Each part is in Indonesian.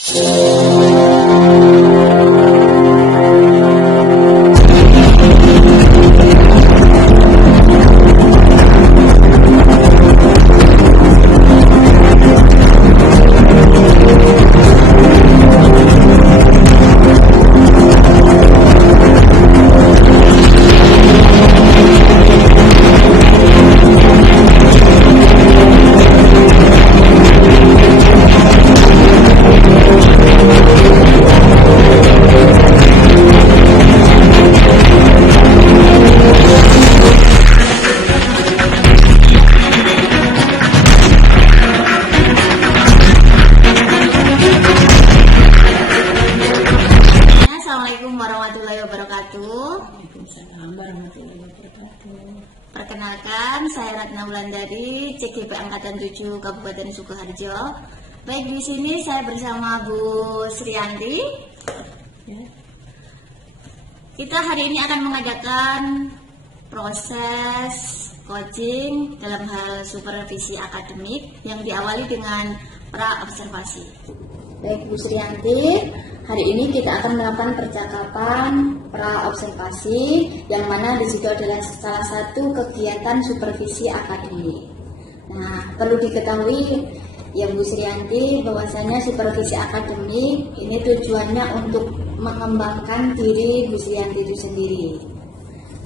Assalamualaikum warahmatullahi wabarakatuh. Waalaikumsalam warahmatullahi wabarakatuh. Perkenalkan, saya Ratna Wulandari, CGP Angkatan 7 Kabupaten Sukoharjo. Baik, di sini saya bersama Bu Sriyanti. Ya. Kita hari ini akan mengadakan proses coaching dalam hal supervisi akademik yang diawali dengan pra-observasi. Baik Bu Sriyanti, hari ini kita akan melakukan percakapan pra-observasi yang mana di situ adalah salah satu kegiatan supervisi akademik. Nah, perlu diketahui ya Bu Sriyanti bahwasanya supervisi akademik ini tujuannya untuk mengembangkan diri Bu Sriyanti itu sendiri.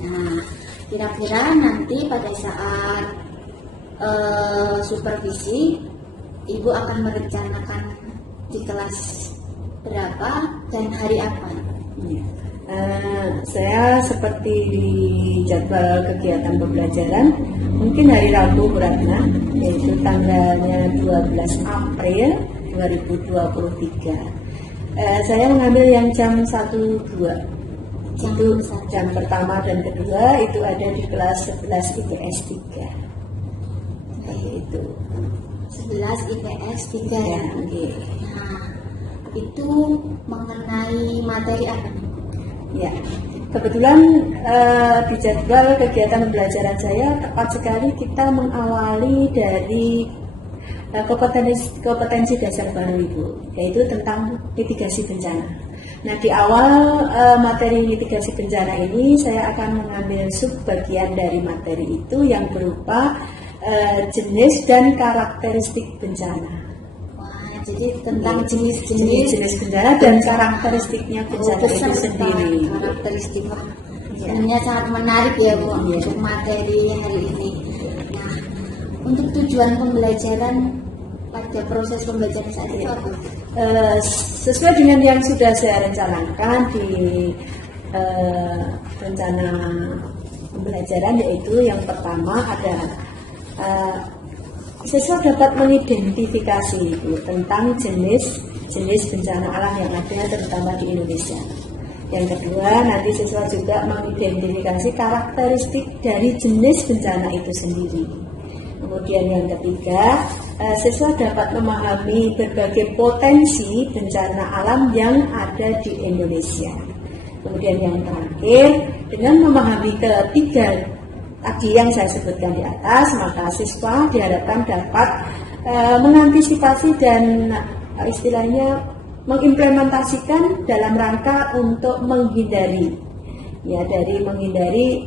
Nah, kira-kira nanti pada saat supervisi Ibu akan merencanakan di kelas berapa dan hari apa? Saya seperti di jadwal kegiatan pembelajaran mungkin hari Rabu Bu Ratna, yaitu tanggalnya 12 April 2023. Saya mengambil yang jam 1-2. Itu jam pertama dan kedua itu ada di kelas 11 IPS 3. Itu 11 IPS 3 ya. Okay. Nah, itu mengenai materi apa? Ya, kebetulan di jadwal kegiatan pembelajaran saya tepat sekali kita mengawali dari kompetensi dasar baru Ibu, yaitu tentang mitigasi bencana. Nah, di awal materi mitigasi bencana ini saya akan mengambil subbagian dari materi itu yang berupa jenis dan karakteristik bencana. Wah, jadi tentang jenis-jenis bencana dan karakteristiknya bencana itu sendiri. Karakteristik sebenarnya sangat menarik ya Bu untuk materi hari ini. Nah, untuk tujuan pembelajaran pada proses pembelajaran saat itu apa? Sesuai dengan yang sudah saya rencanakan di rencana pembelajaran, yaitu yang pertama ada siswa dapat mengidentifikasi tentang jenis bencana alam yang ada terutama di Indonesia. Yang kedua, nanti siswa juga mengidentifikasi karakteristik dari jenis bencana itu sendiri. Kemudian yang ketiga, siswa dapat memahami berbagai potensi bencana alam yang ada di Indonesia. Kemudian yang terakhir, dengan memahami ketiga tadi yang saya sebutkan di atas, maka siswa diharapkan dapat mengantisipasi dan istilahnya mengimplementasikan dalam rangka untuk menghindari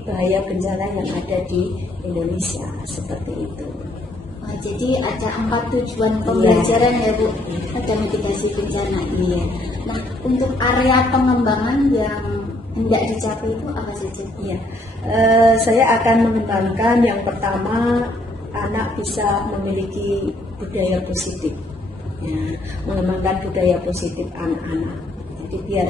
bahaya bencana yang ada di Indonesia, seperti itu. Wah, jadi ada 4 tujuan pembelajaran ya Bu, ada mitigasi bencana ini. Nah, untuk area pengembangan yang hendak dicapai itu apa saja? Iya, saya akan mengembangkan yang pertama anak bisa memiliki budaya positif, ya, mengembangkan budaya positif anak-anak. Jadi biar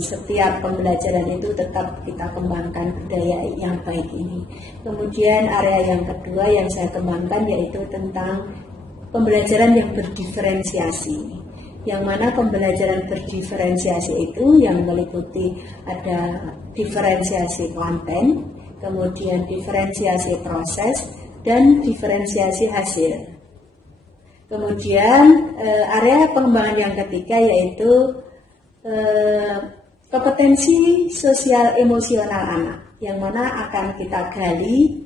setiap pembelajaran itu tetap kita kembangkan budaya yang baik ini. Kemudian area yang kedua yang saya kembangkan yaitu tentang pembelajaran yang berdiferensiasi. Yang mana pembelajaran berdiferensiasi itu yang meliputi ada diferensiasi konten, kemudian diferensiasi proses, dan diferensiasi hasil. Kemudian area pengembangan yang ketiga yaitu kompetensi sosial emosional anak, yang mana akan kita gali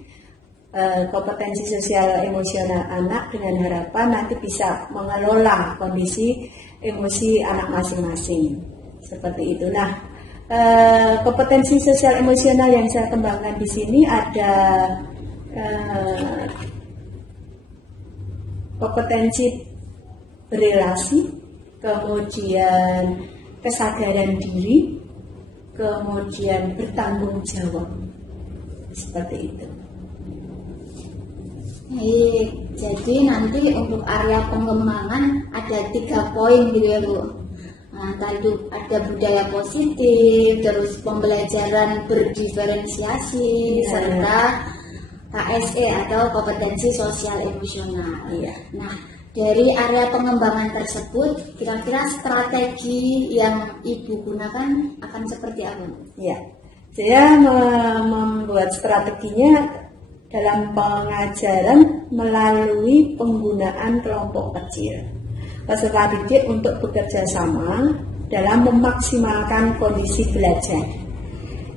kompetensi sosial emosional anak dengan harapan nanti bisa mengelola kondisi emosi anak masing-masing. Seperti itu. Nah, kompetensi sosial emosional yang saya kembangkan di sini ada kompetensi berelasi, kemudian kesadaran diri, kemudian bertanggung jawab. Seperti itu. Baik, jadi nanti untuk area pengembangan ada 3 poin gitu ya Bu. Nah, tadi ada budaya positif, terus pembelajaran berdiferensiasi, serta KSE atau kompetensi sosial emosional. Iya. Nah, dari area pengembangan tersebut, kira-kira strategi yang Ibu gunakan akan seperti apa? Ya, saya membuat strateginya dalam pengajaran melalui penggunaan kelompok kecil. Peserta didik untuk bekerja sama dalam memaksimalkan kondisi belajar.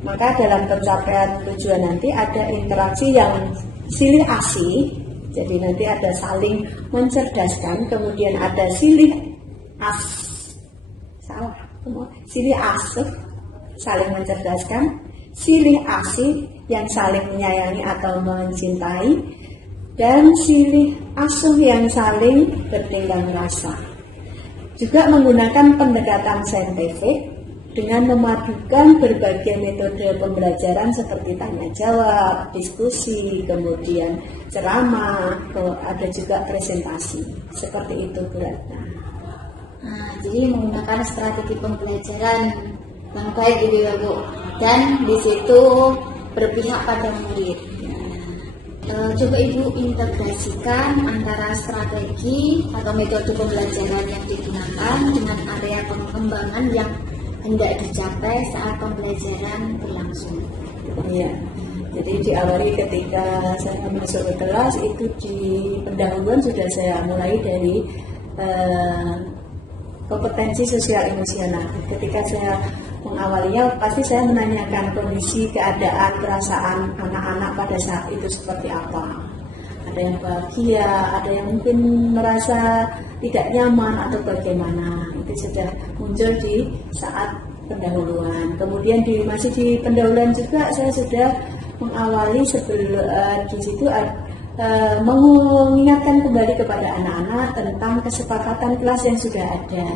Maka dalam pencapaian tujuan nanti ada interaksi yang silih asih. Jadi nanti ada saling mencerdaskan, kemudian ada silih asuh, saling mencerdaskan, silih asih yang saling menyayangi atau mencintai, dan silih asuh yang saling bertingkah rasa. Juga menggunakan pendekatan saintifik dengan memadukan berbagai metode pembelajaran seperti tanya jawab, diskusi, kemudian ceramah, ada juga presentasi. Seperti itu Bu Ratna. Nah, jadi menggunakan strategi pembelajaran yang baik gitu ya Bu. Dan di situ berpihak pada murid. Coba Ibu integrasikan antara strategi atau metode pembelajaran yang digunakan dengan area pengembangan yang hendak dicapai saat pembelajaran berlangsung. Iya. Jadi diawali ketika saya masuk ke kelas itu di pendahuluan sudah saya mulai dari kompetensi sosial emosional. Ketika saya mengawalinya pasti saya menanyakan kondisi, keadaan, perasaan anak-anak pada saat itu seperti apa. Ada yang bahagia, ada yang mungkin merasa tidak nyaman atau bagaimana. Itu sudah muncul di saat pendahuluan. Kemudian masih di pendahuluan juga saya sudah mengawali sebelum di situ mengingatkan kembali kepada anak-anak tentang kesepakatan kelas yang sudah ada.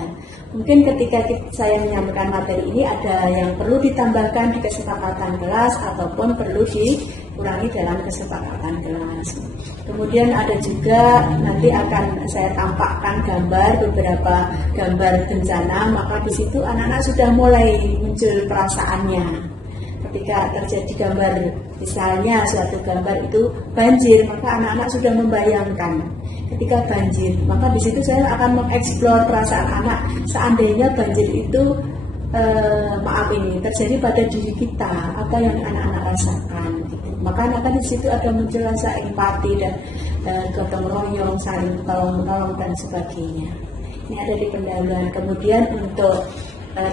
Mungkin ketika saya menyampaikan materi ini ada yang perlu ditambahkan di kesepakatan kelas ataupun perlu dikurangi dalam kesepakatan kelas. Kemudian ada juga nanti akan saya tampakkan beberapa gambar bencana, maka di situ anak-anak sudah mulai muncul perasaannya. Ketika terjadi gambar, misalnya suatu gambar itu banjir, maka anak-anak sudah membayangkan ketika banjir, maka di situ saya akan mengeksplor perasaan anak. Seandainya banjir itu terjadi pada diri kita, apa yang anak-anak rasakan, gitu. Maka anak-anak di situ ada muncul rasa empati dan gotong royong, saling tolong-menolong dan sebagainya. Ini ada di pendahuluan. Kemudian untuk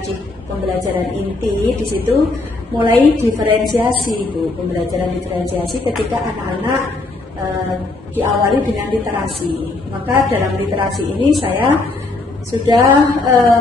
di pembelajaran inti di situ mulai diferensiasi Bu, pembelajaran diferensiasi ketika anak-anak diawali dengan literasi. Maka dalam literasi ini saya sudah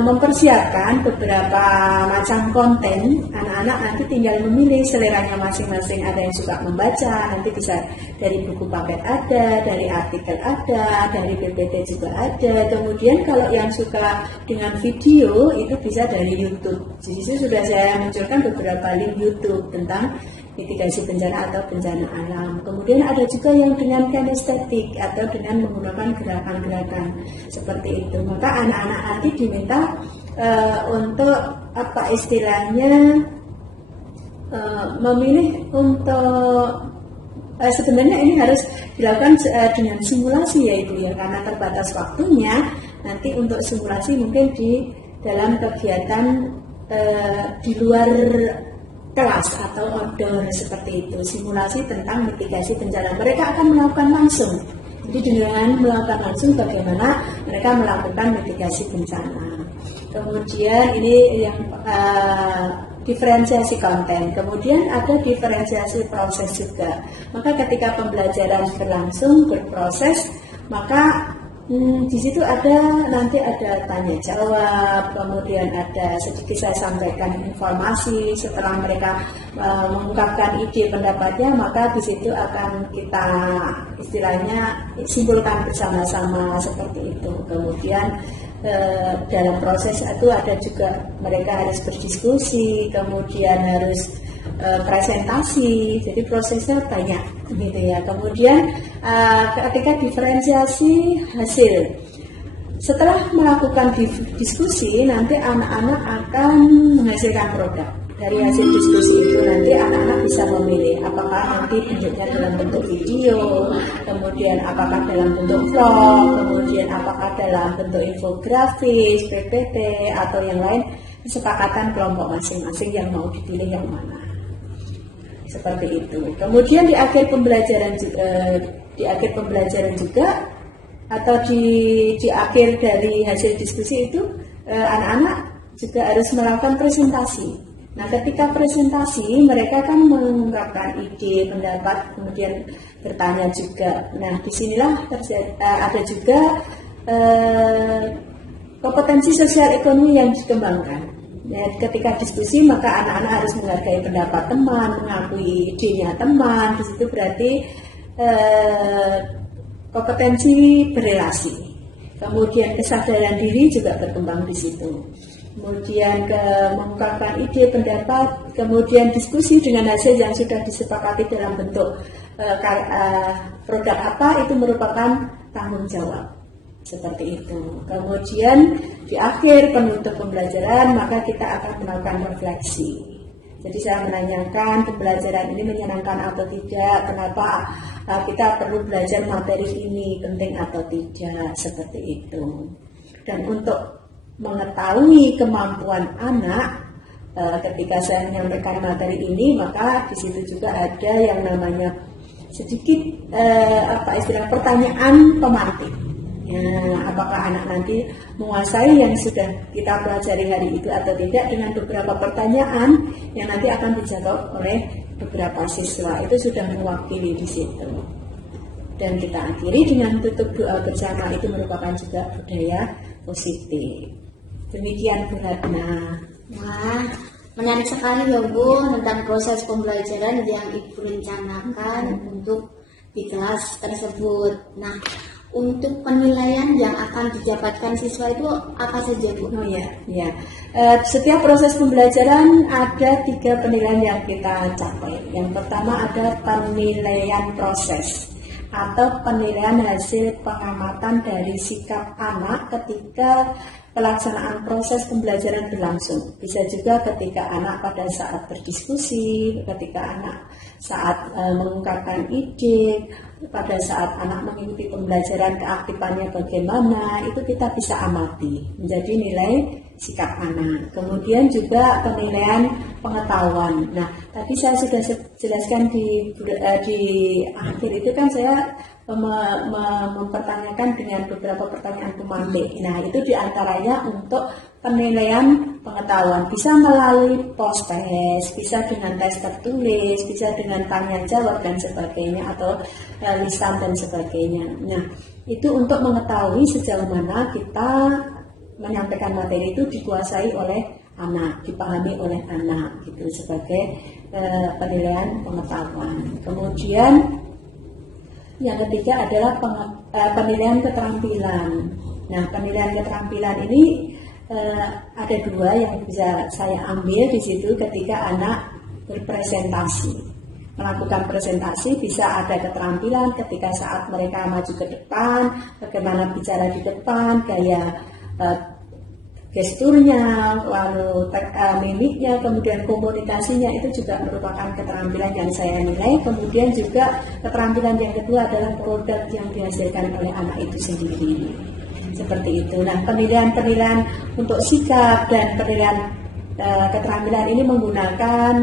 mempersiapkan beberapa macam konten. Anak-anak nanti tinggal memilih seleranya masing-masing. Ada yang suka membaca, nanti bisa dari buku paket ada, dari artikel ada, dari PPT juga ada. Kemudian kalau yang suka dengan video itu bisa dari YouTube. Di situ sudah saya munculkan beberapa link YouTube tentang mitigasi bencana atau bencana alam. Kemudian ada juga yang dengan kinestetik atau dengan menggunakan gerakan-gerakan seperti itu. Maka anak-anak nanti diminta untuk apa istilahnya memilih untuk sebenarnya ini harus dilakukan dengan simulasi ya Ibu ya, karena terbatas waktunya. Nanti untuk simulasi mungkin di dalam kegiatan di luar kelas atau outdoor seperti itu, simulasi tentang mitigasi bencana. Mereka akan melakukan langsung. Jadi dengan melakukan langsung bagaimana mereka melakukan mitigasi bencana. Kemudian ini yang diferensiasi konten. Kemudian ada diferensiasi proses juga. Maka ketika pembelajaran berlangsung berproses, maka Di situ nanti ada tanya jawab, kemudian ada sedikit saya sampaikan informasi setelah mereka mengungkapkan ide pendapatnya, maka di situ akan kita istilahnya simpulkan bersama-sama seperti itu. Kemudian dalam proses itu ada juga mereka harus berdiskusi, kemudian harus presentasi, jadi prosesnya banyak gitu ya. Kemudian ketika diferensiasi hasil, setelah melakukan diskusi, nanti anak-anak akan menghasilkan produk. Dari hasil diskusi itu nanti anak-anak bisa memilih apakah nanti bentuknya dalam bentuk video, kemudian apakah dalam bentuk vlog, kemudian apakah dalam bentuk infografis, PPT atau yang lain, kesepakatan kelompok masing-masing yang mau dipilih yang mana. Seperti itu. Kemudian di akhir pembelajaran juga atau di akhir dari hasil diskusi itu anak-anak juga harus melakukan presentasi. Nah, ketika presentasi mereka kan mengungkapkan ide, pendapat, kemudian bertanya juga. Nah, disinilah ada juga kompetensi sosial ekonomi yang dikembangkan. Ya, ketika diskusi maka anak-anak harus menghargai pendapat teman, mengakui idenya teman. Di situ berarti kompetensi berelasi. Kemudian kesadaran diri juga berkembang di situ. Kemudian mengungkapkan ide, pendapat, kemudian diskusi dengan hasil yang sudah disepakati dalam bentuk produk apa, itu merupakan tanggung jawab. Seperti itu. Kemudian di akhir penutup pembelajaran maka kita akan melakukan refleksi. Jadi saya menanyakan pembelajaran ini menyenangkan atau tidak, kenapa kita perlu belajar materi ini, penting atau tidak, seperti itu. Dan untuk mengetahui kemampuan anak ketika saya menyampaikan materi ini, maka di situ juga ada yang namanya sedikit pertanyaan pemantik. Ya, apakah anak nanti menguasai yang sudah kita pelajari hari itu atau tidak, dengan beberapa pertanyaan yang nanti akan dijawab oleh beberapa siswa. Itu sudah mewakili di situ. Dan kita akhiri dengan tutup doa bersama, itu merupakan juga budaya positif. Demikian Bu Ratna. Wah, menarik sekali ya Bu tentang proses pembelajaran yang Ibu rencanakan untuk di kelas tersebut. Nah, untuk penilaian yang akan didapatkan siswa itu apa saja Bu? Oh ya. Setiap proses pembelajaran ada 3 penilaian yang kita capai. Yang pertama ada penilaian proses atau penilaian hasil pengamatan dari sikap anak ketika pelaksanaan proses pembelajaran berlangsung. Bisa juga ketika anak pada saat berdiskusi, ketika anak saat mengungkapkan ide, pada saat anak mengikuti pembelajaran keaktifannya bagaimana, itu kita bisa amati menjadi nilai sikap anak. Kemudian juga penilaian pengetahuan. Nah, tadi saya sudah jelaskan di akhir itu kan saya mempertanyakan dengan beberapa pertanyaan pemantik. Nah, itu diantaranya untuk penilaian pengetahuan. Bisa melalui post-test, bisa dengan tes tertulis, bisa dengan tanya jawab dan sebagainya, atau lisan dan sebagainya. Nah, itu untuk mengetahui sejauh mana kita menyampaikan materi itu dikuasai oleh anak, dipahami oleh anak, gitu, sebagai penilaian pengetahuan. Kemudian yang ketiga adalah penilaian keterampilan. Nah, penilaian keterampilan ini ada 2 yang bisa saya ambil di situ ketika anak berpresentasi. Melakukan presentasi bisa ada keterampilan ketika saat mereka maju ke depan, bagaimana bicara di depan, gaya gesturnya, lalu mimiknya, kemudian komunikasinya, itu juga merupakan keterampilan yang saya nilai. Kemudian juga keterampilan yang kedua adalah produk yang dihasilkan oleh anak itu sendiri. Seperti itu. Nah, penilaian-penilaian untuk sikap dan penilaian keterampilan ini menggunakan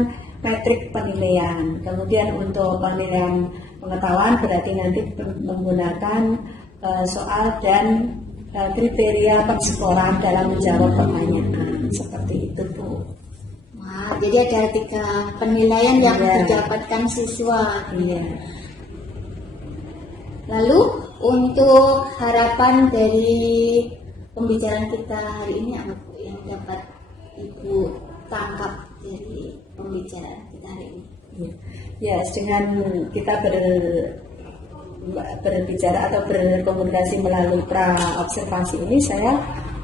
metrik penilaian. Kemudian untuk penilaian pengetahuan berarti nanti menggunakan soal dan kriteria penskoran dalam menjawab pertanyaan. Seperti itu Bu. Wah, jadi ada 3 penilaian yang didapatkan siswa. Iya. Lalu Untuk harapan dari pembicaraan kita hari ini apa Bu yang dapat Ibu tangkap dari pembicaraan kita hari ini? Ya, dengan kita berbicara atau berkomunikasi melalui pra-observasi ini, saya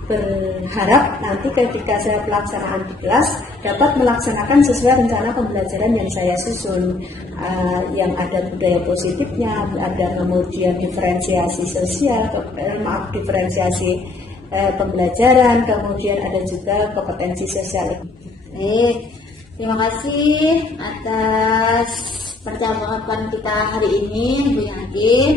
berharap nanti ketika saya pelaksanaan di kelas dapat melaksanakan sesuai rencana pembelajaran yang saya susun, yang ada budaya positifnya, ada kemudian diferensiasi sosial, diferensiasi pembelajaran, kemudian ada juga kompetensi sosial. Baik, terima kasih atas percakapan kita hari ini, Bu Yakin.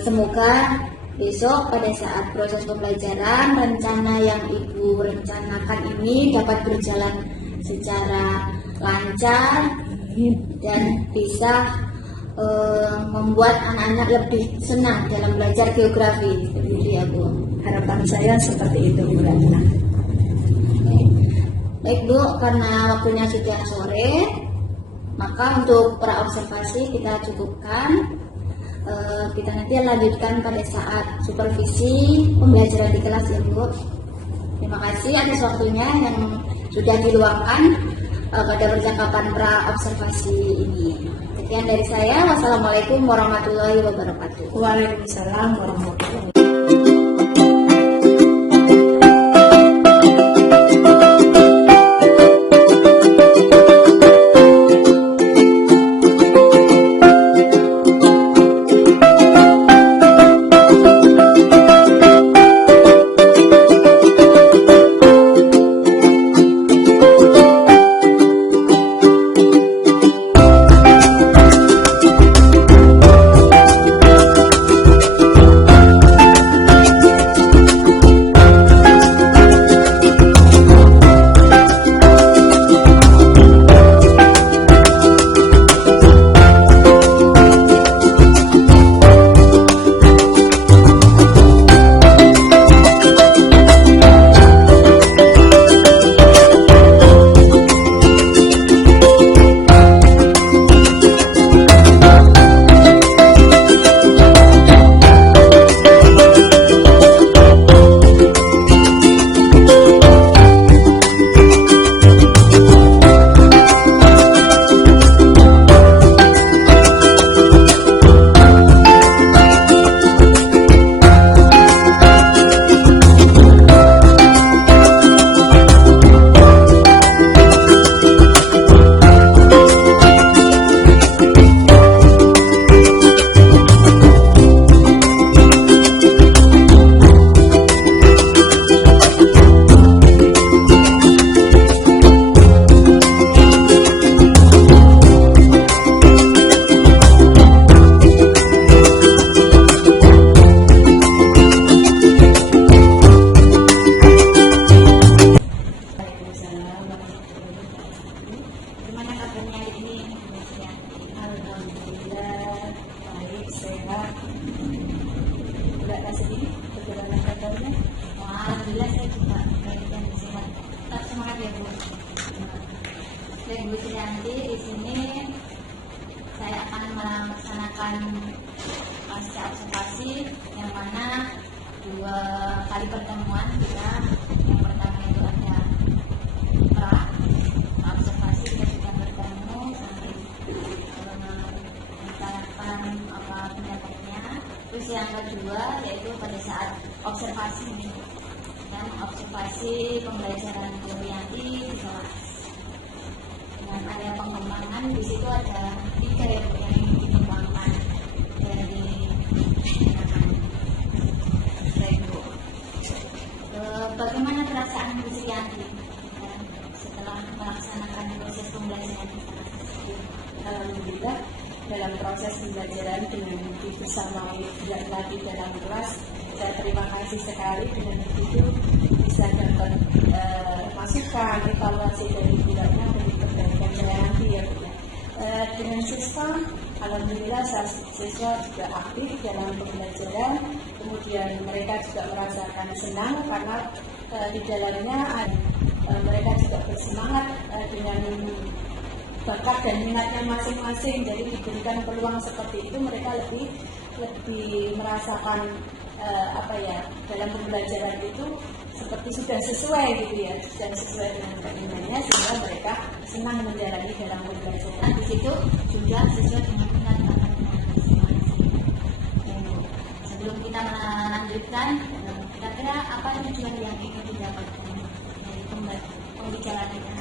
Semoga besok pada saat proses pembelajaran rencana yang Ibu rencanakan ini dapat berjalan secara lancar dan bisa membuat anak-anak lebih senang dalam belajar geografi. Begitu ya Bu. Harapan saya seperti itu, Bu Ratna. Baik Bu, karena waktunya sudah sore, maka untuk pra-observasi kita cukupkan. Kita nanti lanjutkan pada saat supervisi pembelajaran di kelas ya Bu. Terima kasih atas waktunya yang sudah diluangkan pada percakapan pra-observasi ini. Sekian dari saya. Wassalamualaikum warahmatullahi wabarakatuh. Waalaikumsalam warahmatullahi wabarakatuh. Alhamdulillah saya juga baik dan sehat. Tetap semangat ya Bu. Saya Bu Suyanti, di sini saya akan melaksanakan pasca observasi yang mana 2 kali pertemuan kita. Yang pertama itu ada pra observasi, kita sudah bertemu sampai menyatakan apa pendapatnya. Terus yang kedua yaitu pada saat observasi dan observasi pembelajaran Bu Yanti di kelas. Dengan area pengembangan di situ ada 3 ya Bu yang dikembangkan dari anak-anak. Baik Bu. Bagaimana perasaan Bu Yanti setelah melaksanakan proses pembelajaran di kelas? Alhamdulillah, dalam proses pembelajaran dengan dibersamai lagi dalam kelas, saya terima kasih sekali dengan begitu bisa dapat masukan, evaluasi dari tidaknya dari perbaikan saya nanti ya Bu. Dengan siswa, alhamdulillah siswa juga aktif dalam pembelajaran, kemudian mereka juga merasakan senang karena di dalamnya mereka juga bersemangat dengan bakat dan minatnya masing-masing, jadi diberikan peluang seperti itu mereka lebih lebih merasakan dalam pembelajaran itu seperti sudah sesuai gitu ya, sudah sesuai dengan keinginannya, sehingga mereka senang menjalani dalam pembelajaran. Di situ juga sesuai dengan minat bakatnya masing-masing. Sebelum kita melanjutkan, kira-kira apa tujuan yang ingin didapatkan dari pembicaraan kita?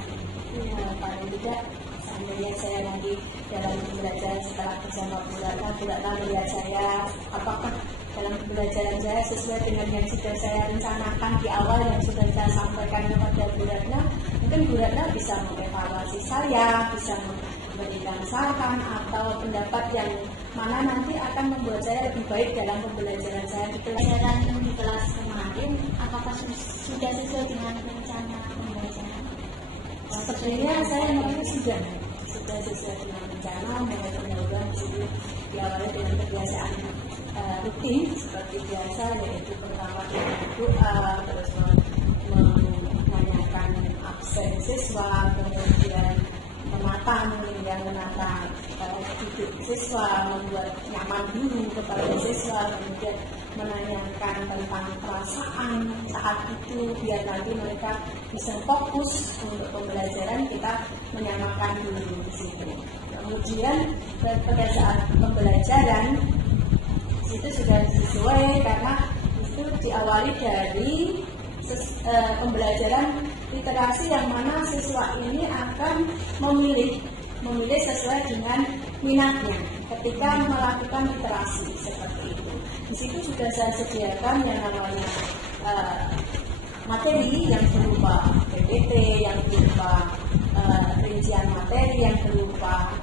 Ya, paling tidak seandainya saya nanti dalam pembelajaran setelah bersama Bu Ratna melihat saya, apakah dalam pembelajaran saya sesuai dengan yang sudah saya rencanakan di awal, yang sudah saya sampaikan kepada Bu Ratna, mungkin Bu Ratna bisa mengevaluasi saya, bisa memberikan saran atau pendapat yang mana nanti akan membuat saya lebih baik dalam pembelajaran saya di Pelajaran di kelas kemarin, apakah sudah sesuai dengan rencana pembelajaran? Sebenarnya saya merasa sudah sesuai dengan rencana, mulai pendahuluan disitu diawali dengan kebiasaan rutin seperti biasa, yaitu pertama kita berdoa, terus menanyakan absen siswa, kemudian menata duduk siswa, membuat nyaman dulu kepada siswa, kemudian menanyakan tentang perasaan saat itu biar nanti mereka bisa fokus untuk pembelajaran. Kita menyamakan dulu di situ. Kemudian pada saat pembelajaran itu sudah sesuai karena itu diawali dari pembelajaran literasi yang mana siswa ini akan memilih sesuai dengan minatnya ketika melakukan literasi seperti itu. Di situ sudah saya sediakan yang namanya materi yang berupa PPT, yang berupa rincian materi, yang berupa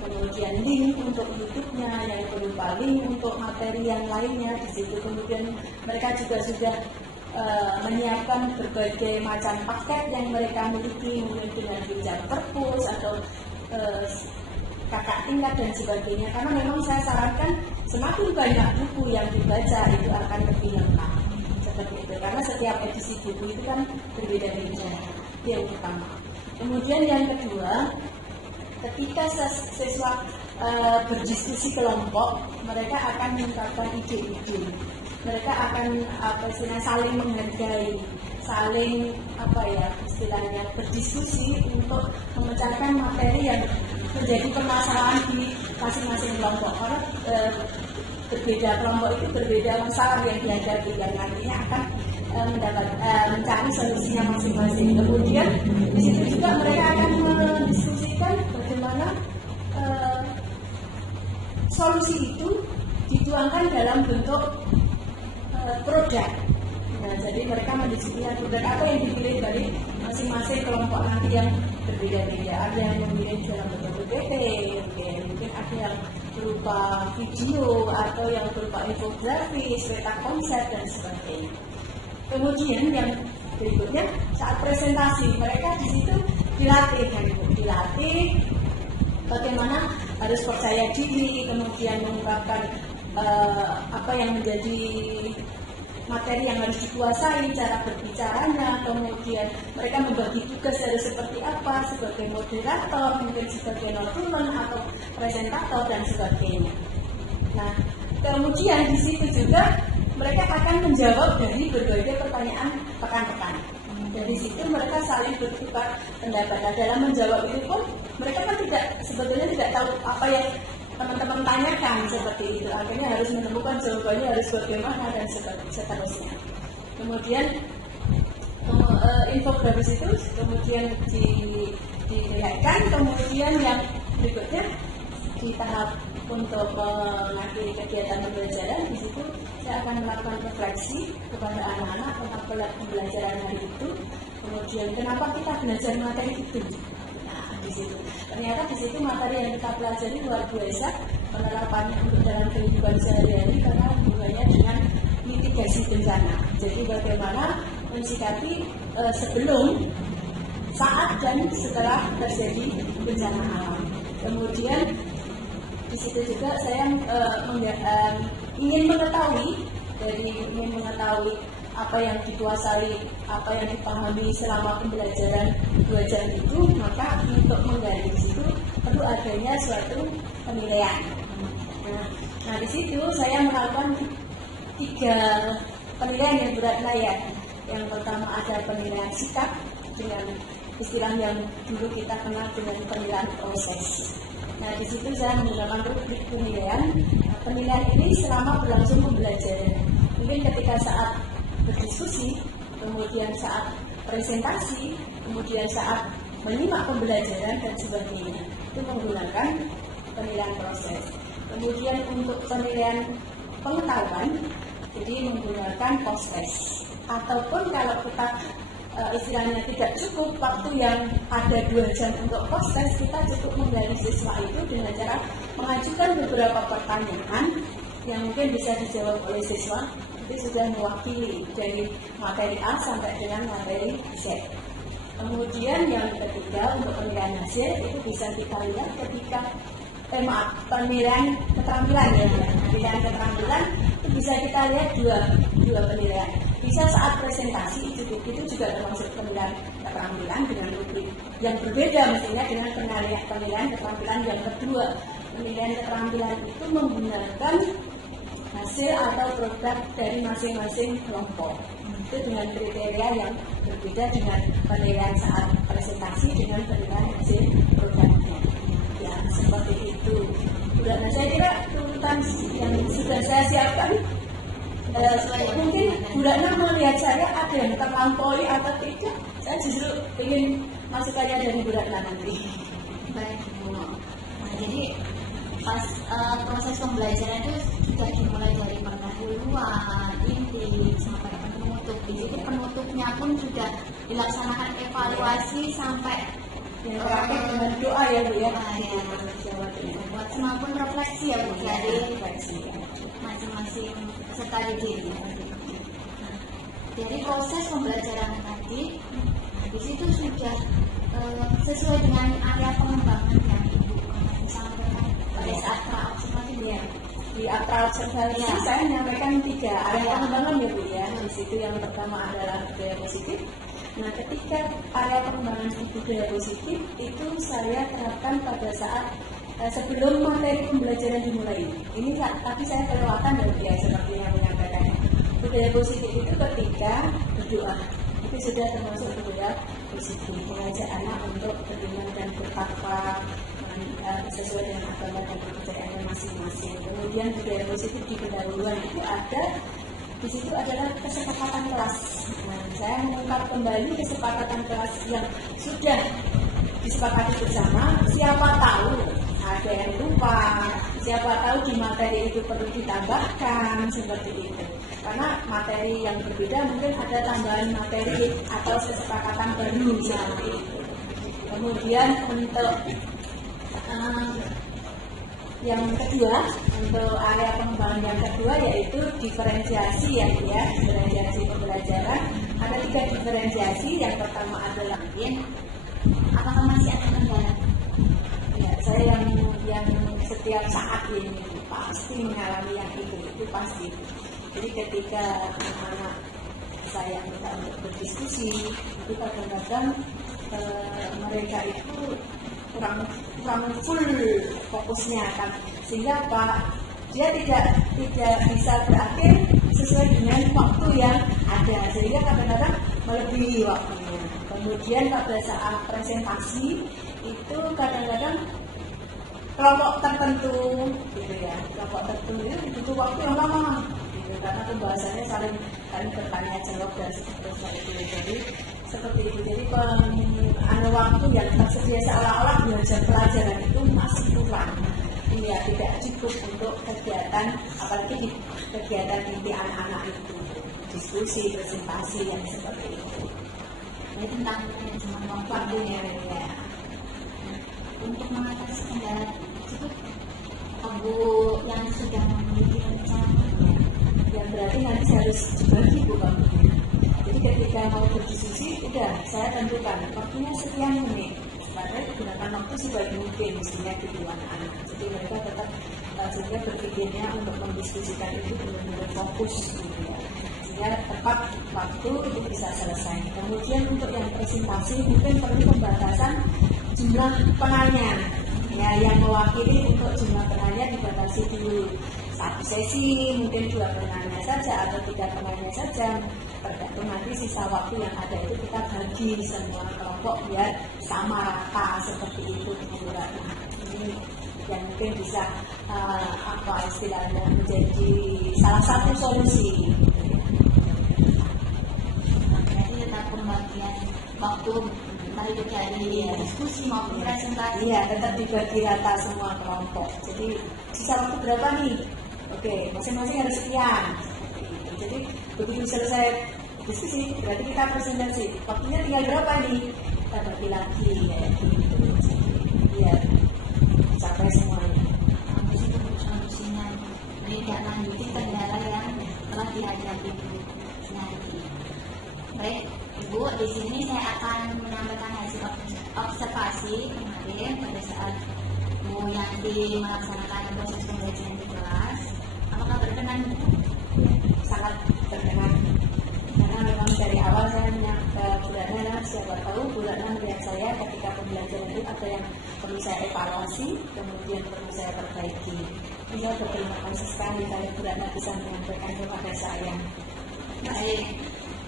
kemudian link untuk YouTube-nya, yang berupa link untuk materi yang lainnya. Di situ kemudian mereka juga sudah menyiapkan berbagai macam paket yang mereka miliki, mungkin dengan pinjam perpus atau kakak tingkat dan sebagainya. Karena memang saya sarankan semakin banyak buku yang dibaca itu akan lebih lengkap seperti itu. Karena setiap edisi buku itu kan berbeda-beda. Itu yang pertama. Kemudian yang kedua, ketika siswa berdiskusi kelompok, mereka akan mengungkapkan ide-ide. Mereka akan saling menghargai, saling istilahnya berdiskusi untuk memecahkan materi yang menjadi permasalahan di masing-masing kelompok. Karena berbeda kelompok itu berbeda masalah yang dihadapi, yang nantinya akan mencari solusinya masing-masing. Kemudian di situ juga mereka akan mendiskusikan bagaimana solusi itu dituangkan dalam bentuk produk. Nah, jadi mereka mendiskusikan produk apa yang dipilih dari masing-masing kelompok nanti yang berbeda-beda. Ada yang memilih dalam bentuk PPT, mungkin ada yang berupa video atau yang berupa infografis, peta konsep dan sebagainya. Kemudian yang berikutnya saat presentasi mereka di situ dilatih bagaimana harus percaya diri, kemudian mengungkapkan apa yang menjadi materi yang harus dikuasai, cara berbicaranya, kemudian mereka membagi tugas harus seperti apa, sebagai moderator, mungkin sebagai notulen atau presentator dan sebagainya. Nah, kemudian di situ juga mereka akan menjawab dari berbagai pertanyaan rekan-rekan. Dari situ mereka saling bertukar pendapat. Nah, dalam menjawab itu pun mereka kan sebetulnya tidak tahu apa yang teman-teman tanyakan seperti itu. Akhirnya harus menemukan jawabannya harus bagaimana dan seterusnya. Kemudian infografis itu kemudian dilihatkan. Kemudian yang berikutnya di tahap untuk mengakhiri kegiatan pembelajaran, di situ saya akan melakukan refleksi kepada anak-anak tentang pembelajaran hari itu. Kemudian kenapa kita belajar materi itu? Nah, di situ ternyata di situ materi yang kita pelajari luar biasa, penerapannya untuk dalam kehidupan sehari-hari karena hubungannya dengan mitigasi bencana. Jadi bagaimana mensikapi sebelum, saat dan setelah terjadi bencana alam. Kemudian di situ juga saya ingin mengetahui apa yang dikuasai, apa yang dipahami selama pembelajaran 2 jam itu, maka untuk menggali di situ perlu adanya suatu penilaian. Nah, Nah, di situ saya melakukan 3 penilaian yang berat ya. Yang pertama ada penilaian sikap dengan istilah yang dulu kita kenal dengan penilaian proses. Nah, di situ saya menggunakan rubrik penilaian. Nah, penilaian ini selama berlangsung pembelajaran. Mungkin ketika saat berdiskusi, kemudian saat presentasi, kemudian saat menyimak pembelajaran dan sebagainya. Itu menggunakan penilaian proses. Kemudian untuk penilaian pengetahuan, jadi menggunakan post-test. Ataupun kalau kita istilahnya tidak cukup waktu yang ada 2 jam untuk post-test, kita cukup menggali siswa itu dengan cara mengajukan beberapa pertanyaan yang mungkin bisa dijawab oleh siswa. Itu sudah mewakili dari materi A sampai dengan materi Z. Kemudian yang ketiga untuk penilaian hasil itu bisa kita lihat ketika penilaian keterampilan ya. Penilaian keterampilan itu bisa kita lihat dua penilaian. Bisa saat presentasi itu juga termasuk penilaian keterampilan dengan rubrik yang berbeda mestinya dengan penilaian keterampilan yang kedua. Penilaian keterampilan itu menggunakan hasil atau produk dari masing-masing kelompok. Itu dengan kriteria yang berbeda dengan penilaian saat presentasi dengan penilaian hasil produknya. Ya, seperti itu. Nah, saya kira tuntutan yang sudah saya siapkan mungkin Bu Ratna melihat saya ada yang terlampaui atau tidak. Saya justru ingin masukannya dari Bu Ratna nanti. Baik Bu. Nah, jadi pas proses pembelajaran itu sudah dimulai dari pendahuluan, inti sampai penutup. Di situ penutupnya pun sudah dilaksanakan evaluasi sampai yang terakhir dengan doa ya Bu ya. Buat maupun refleksi ya Bu dari masing-masing peserta didik. Dari proses pembelajaran tadi, di situ sudah sesuai dengan area pengembangan yang Ibu sampaikan pada saat pra-observasi ya. Di pra-observasi saya menyampaikan 3 area pengembangan ya Bu ya. Di situ yang pertama adalah budaya positif. Nah, ketika area pengembangan budaya positif itu saya terapkan pada saat sebelum materi pembelajaran dimulai. Ini tapi saya kelewatan ya seperti yang menyampaikan. Budaya positif itu ketika berdoa. Itu sudah termasuk budaya positif. Mengajak anak untuk beriman dan bertakwa sesuai dengan agama dan kepercayaannya masing-masing. Kemudian budaya positif di pendahuluan itu ada. Di situ adalah kesepakatan kelas. Nah, saya mengungkap kembali kesepakatan kelas yang sudah disepakati bersama. Siapa tahu ada yang lupa, siapa tahu di materi itu perlu ditambahkan seperti itu. Karena materi yang berbeda mungkin ada tambahan materi atau kesepakatan baru seperti itu. Kemudian untuk yang kedua, untuk area pengembangan yang kedua yaitu diferensiasi ya, diferensiasi pembelajaran. Ada 3 diferensiasi. Yang pertama adalah apakah masih ada kendala? Ya, saya yang setiap saat ini pasti mengalami yang itu pasti. Jadi ketika anak saya minta untuk berdiskusi, itu kadang-kadang mereka itu kurang full fokusnya kan, sehingga dia tidak bisa berakhir sesuai dengan waktu yang ada, sehingga kadang-kadang melebihi waktunya. Kemudian pada saat presentasi itu kadang-kadang kelompok tertentu gitu ya, kelompok tertentu itu butuh waktu yang lama gitu, karena pembahasannya saling bertanya jawab dan seterusnya itu. Jadi seperti itu. Jadi waktu yang tersedia seolah-olah belajar pelajaran itu masih kurang. Ya, tidak cukup untuk kegiatan, apalagi di kegiatan inti anak-anak itu, diskusi, presentasi yang seperti itu. Ini tentang manajemen waktunya ya. Untuk mengatasi kendala tersebut, Bu yang sudah memiliki rencana, yang berarti nanti harus dibagi Bu. Jadi ketika mau berdiskusi, udah saya tentukan waktunya sekian menit. Karena gunakan waktu sebaik mungkin mestinya di anak-anak. Jadi mereka tetap sehingga berpikirnya untuk mendiskusikan itu benar-benar fokus gitu ya. Sehingga tepat waktu itu bisa selesai. Kemudian untuk yang presentasi mungkin perlu pembatasan jumlah penanya. Ya, yang mewakili untuk jumlah penanya dibatasi dulu. satu sesi, mungkin 2 penanya saja atau 3 penanya saja, tergantung nanti sisa waktu yang ada itu kita bagi semua kelompok biar sama rata seperti itu ukurannya. Ini yang mungkin bisa apa istilahnya menjadi salah satu solusi. Berarti tetap pembagian waktu entah itu dari diskusi maupun presentasi. Iya, tetap dibagi rata semua kelompok. Jadi sisa waktu berapa nih? Oke, masing-masing harus sekian. Jadi begitu selesai diskusi, berarti kita presentasi. Waktunya tinggal berapa nih? Kita bagi lagi kayak gitu. Biar sampai semuanya. Habis itu solusinya tidak lanjuti kendala yang telah dihadapi nanti. Baik, Ibu, di sini saya akan menyampaikan hasil observasi kemarin pada saat Bu Yanti melaksanakan proses pembelajaran di kelas. Apakah berkenan, Bu? Sangat berkenan. Karena memang dari awal saya bulannya, siapa tahu bulannya melihat saya ketika pembelajaran itu ada yang perlu saya evaluasi, kemudian perlu saya perbaiki. Saya berterima kasih sekali kalau bulannya bisa menyampaikan kepada saya. Baik,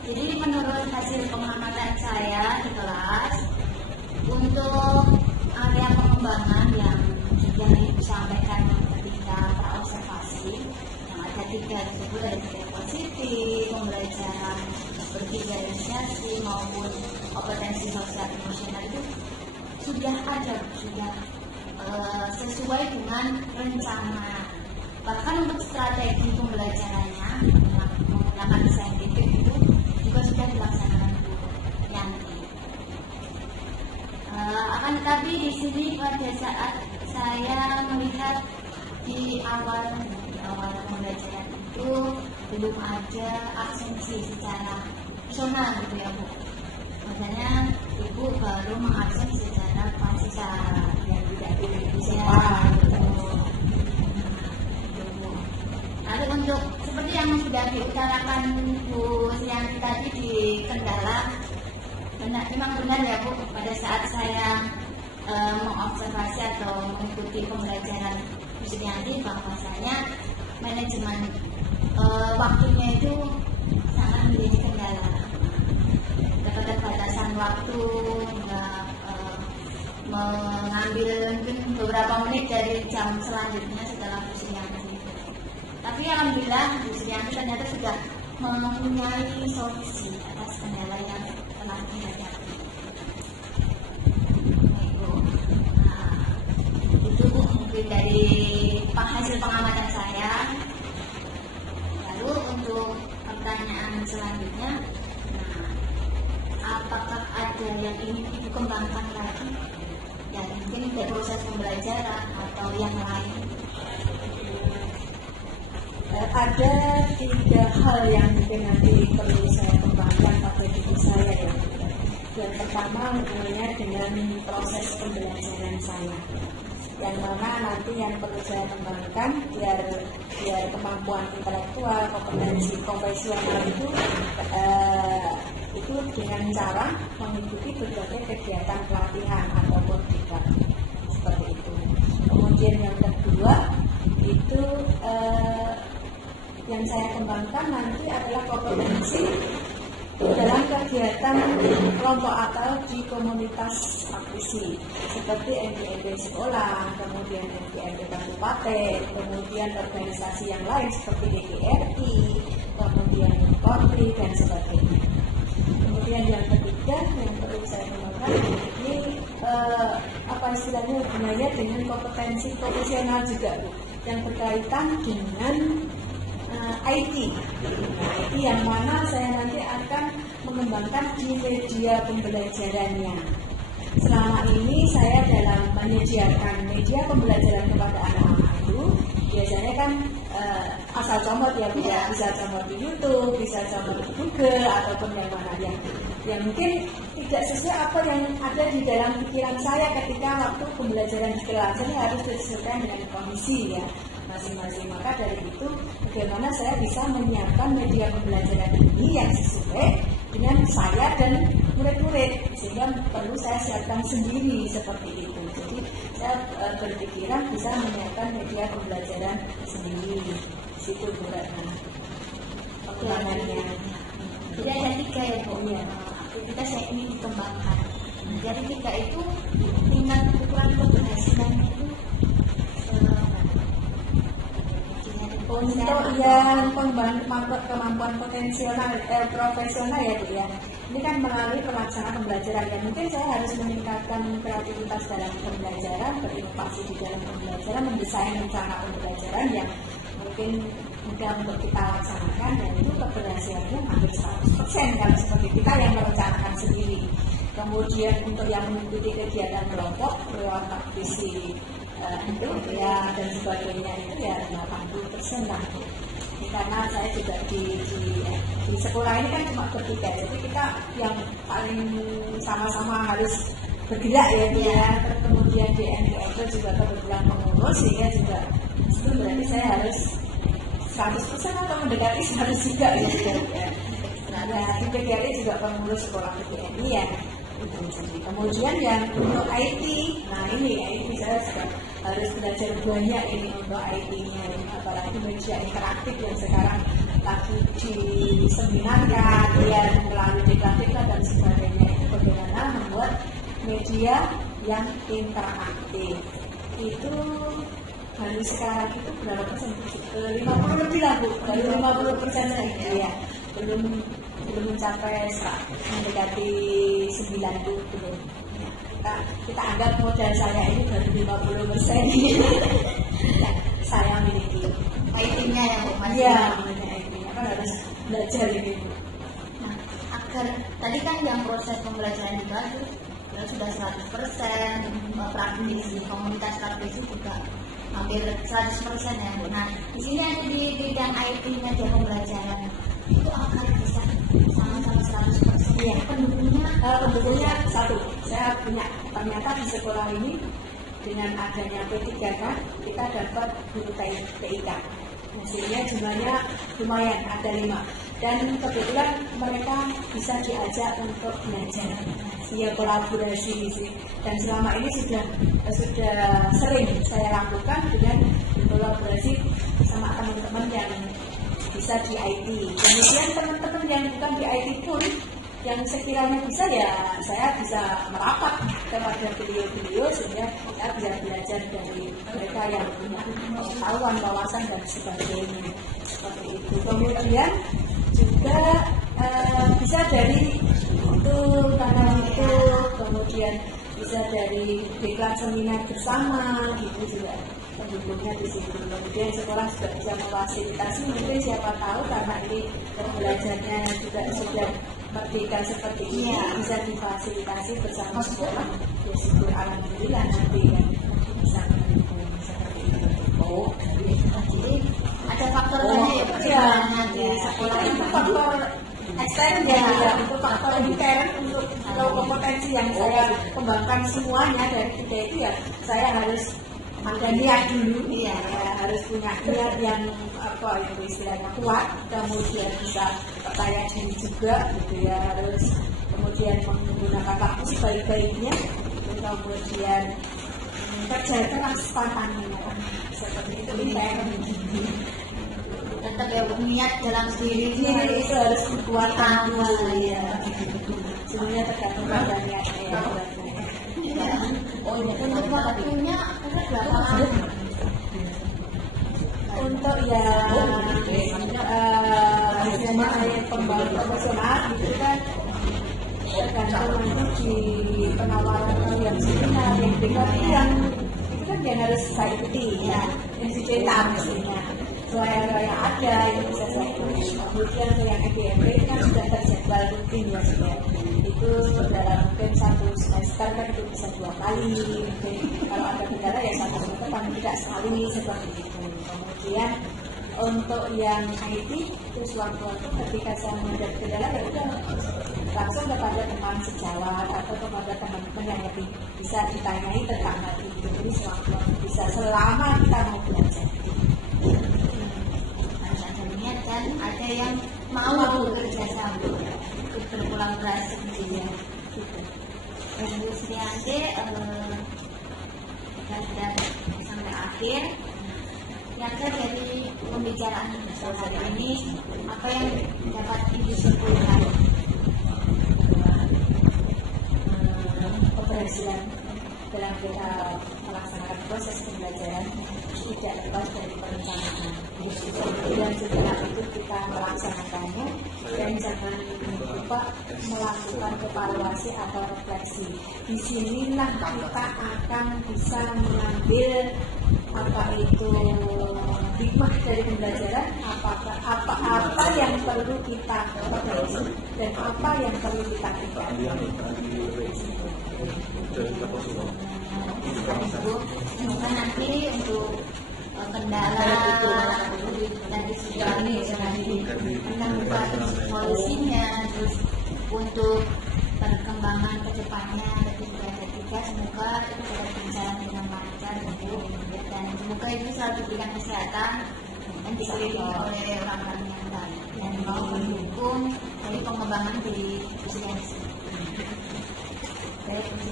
jadi menurut hasil pengamatan saya di kelas, untuk area pengembangan yang sudah disampaikan ketika praobservasi, yang ada 3 tersebut, ada 3 positif, pembelajaran berdiferensiasi maupun kompetensi sosial emosional itu sudah ada, sudah sesuai dengan rencana. Bahkan untuk strategi pembelajarannya menggunakan saintifik itu juga sudah dilaksanakan Bu Yanti. Akan tetapi di sini pada saat saya melihat di awal pembelajaran itu belum ada absensi secara personal gitu ya Bu. Makanya Ibu baru mengabsen secara parsial yang tidak bisa. Lalu untuk seperti yang sudah diutarakan Bu Yanti tadi di kendala, memang benar ya Bu, pada saat saya mengobservasi atau mengikuti pembelajaran Bu Yanti, bahwasanya manajemen waktunya itu sangat menjadi kendala. Keterbatasan waktu, mengambil mungkin beberapa menit dari jam selanjutnya setelah Bu Yanti. Tapi alhamdulillah Bu Yanti ternyata sudah mempunyai solusi atas kendala yang telah dihadapi. Itu Bu, mungkin dari hasil pengamatan saya. Lalu untuk pertanyaan selanjutnya, apakah ada yang ingin Ibu kembangkan lagi? Ya mungkin dari proses pembelajaran atau yang lain. Ada 3 hal yang mungkin nanti perlu saya kembangkan pada diri saya ya. Yang pertama hubungannya dengan proses pembelajaran saya, yang mana nanti yang perlu saya kembangkan biar kemampuan intelektual, kompetensi konvensional itu dengan cara mengikuti berbagai kegiatan pelatihan ataupun tidak seperti itu. Kemudian yang kedua itu yang saya kembangkan nanti adalah kompetensi dalam kegiatan kelompok atau di komunitas praktisi seperti MPMP sekolah, kemudian MPMP kabupaten, kemudian organisasi yang lain seperti DGRI, kemudian Korpri dan sebagainya. Kemudian yang ketiga yang perlu saya kembangkan ini apa istilahnya hubungannya dengan kompetensi profesional juga Bu, yang berkaitan dengan IT. IT yang mana saya nanti akan mengembangkan di media pembelajarannya. Selama ini saya dalam menyediakan media pembelajaran kepada anak-anak itu biasanya kan asal comot ya, bisa comot di YouTube, bisa comot di Google ataupun yang mana yang mungkin tidak sesuai apa yang ada di dalam pikiran saya ketika waktu pembelajaran di kelas. Jadi harus disesuaikan dengan kondisi ya masing-masing. Maka dari itu bagaimana saya bisa menyiapkan media pembelajaran ini yang sesuai dengan saya dan murid-murid, sehingga perlu saya siapkan sendiri seperti itu. Jadi saya berpikiran bisa menyiapkan media pembelajaran sendiri. Di situ Bu Ratna pengembangannya. Jadi ada 3 ya Bu, Iya. aktivitas yang ingin dikembangkan. Dari 3 itu tingkat ukuran keberhasilannya itu untuk yang pengembangan kemampuan profesional ya Bu ya. Ini kan melalui pelaksanaan pembelajaran yang mungkin saya harus meningkatkan kreativitas dalam pembelajaran, berinovasi di dalam pembelajaran, mendesain rencana pembelajaran yang mungkin mudah untuk kita laksanakan, dan itu keberhasilannya hampir 100% kalau seperti kita yang merencanakan sendiri. Kemudian untuk yang mengikuti kegiatan kelompok lewat aktivisi itu ya dan sebagainya itu ya 80% lah. Karena saya juga di sekolah ini kan cuma bertiga, jadi kita yang paling sama-sama harus bergerak ya dia. Kemudian di NPL juga kebetulan pengurus, sehingga juga itu berarti saya harus 100% atau mendekati 100 juga gitu ya. Nah, di PGRI juga pengurus sekolah PGRI ya. Kemudian yang untuk IT, nah ini IT saya sudah harus belajar banyak ini untuk IT-nya, apalagi media interaktif yang sekarang lagi diseminarkan ya melalui diklat-diklat dan sebagainya. Itu bagaimana membuat media yang interaktif. Itu baru sekarang itu berapa persen? 50 lebih lah Bu, baru 50% saja ya. Belum mencapai mendekati 90 belum. Kita anggap modal saya ini baru 50% yang saya miliki. IT-nya ya Bu, Mas? Iya, IT-nya kan harus belajar ini Bu. Nah, agar tadi kan yang proses pembelajaran dibahas itu sudah 100%, praktisi komunitas praktisi juga hampir 100% ya Bu. Nah, di sini ada di bidang IT-nya dia pembelajaran itu akan bisa sama-sama 100%. Iya. Pendukungnya satu, saya punya ternyata di sekolah ini dengan adanya P3K kita dapat guru TIK. Nah, sehingga jumlahnya lumayan, ada 5. Dan kebetulan mereka bisa diajak untuk belajar, ya kolaborasi sih. Dan selama ini sudah sering saya lakukan dengan kolaborasi sama teman-teman yang bisa di IT. Kemudian teman-teman yang bukan di IT pun yang sekiranya bisa ya saya bisa merapat kepada beliau-beliau sehingga saya bisa belajar dari mereka yang punya pengetahuan, wawasan dan sebagainya seperti itu. Kemudian juga bisa dari itu karena itu, kemudian bisa dari diklat seminar bersama gitu juga pendukungnya di situ. Kemudian sekolah juga bisa memfasilitasi, mungkin siapa tahu karena ini belajarnya juga sudah merdeka seperti ini bisa difasilitasi bersama sekolah. Ya syukur alhamdulillah nanti yang bisa mendukung seperti itu. Oh, jadi ada faktor lainnya ya perjalanan di sekolah itu faktor ekstern ya, itu faktor intern untuk kompetensi yang saya kembangkan semuanya dari kita itu ya saya harus ada niat dulu ya, harus punya niat yang apa itu istilahnya kuat, kemudian bisa percaya diri juga gitu ya, harus kemudian menggunakan waktu sebaik-baiknya, kemudian kerja keras pantangnya seperti itu intern. Tetap ya niat dalam diri Ini itu harus kuat dulu ya. Semuanya tergantung pada niatnya ya. Oh, untuk waktunya berapa lama? Untuk hasilnya pembangunan profesional itu kan tergantung nanti di penawaran yang seminar yang itu kan yang harus saya ikuti ya, yang dicetak mestinya. Selain yang ada itu bisa saya ikuti. Kemudian yang EGMP kan sudah terjadwal rutin ya sudah. Itu dalam mungkin 1 semester kan itu bisa 2 kali. Mungkin kalau ada kendala ya 1 semester paling tidak sekali seperti itu. Kemudian untuk yang IT itu sewaktu-waktu ketika saya menghadapi kendala ya udah langsung kepada teman sejawat atau kepada teman-teman yang lebih bisa ditanyai tentang hal itu. Jadi sewaktu-waktu bisa selama kita mau belajar. Ada niat dan ada yang mau bekerja sama, berkolaborasi. gitu. Ibu Srianti sudah sampai akhir. Yang dari pembicaraan bersama hari ini, apa yang dapat Ibu simpulkan? Keberhasilan dalam kita melaksanakan proses pembelajaran tidak lepas dari perencanaan. Dan setelah itu kita melaksanakannya dan jangan lupa melakukan evaluasi atau refleksi. Disinilah kita akan bisa mengambil apa itu hikmah dari pembelajaran, apa yang perlu kita perbaiki dan apa yang perlu kita tingkatkan. Semoga nanti untuk kendala nanti sudah menemukan solusinya, terus untuk perkembangan kedepannya dari ketiga semoga itu dapat berjalan dengan lancar Ibu, dan semoga Ibu selalu diberikan kesehatan dan dikelilingi oleh orang-orang yang baik dan mau mendukung dari pengembangan di usia baik.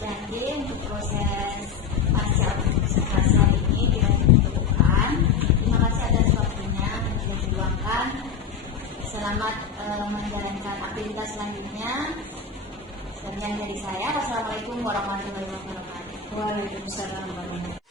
Nanti untuk proses pasca ini dilakukan. Terima kasih atas waktunya yang sudah diluangkan. Selamat menjalankan aktivitas selanjutnya. Sekian dari saya. Wassalamualaikum warahmatullahi wabarakatuh. Waalaikumsalam warahmatullahi wabarakatuh.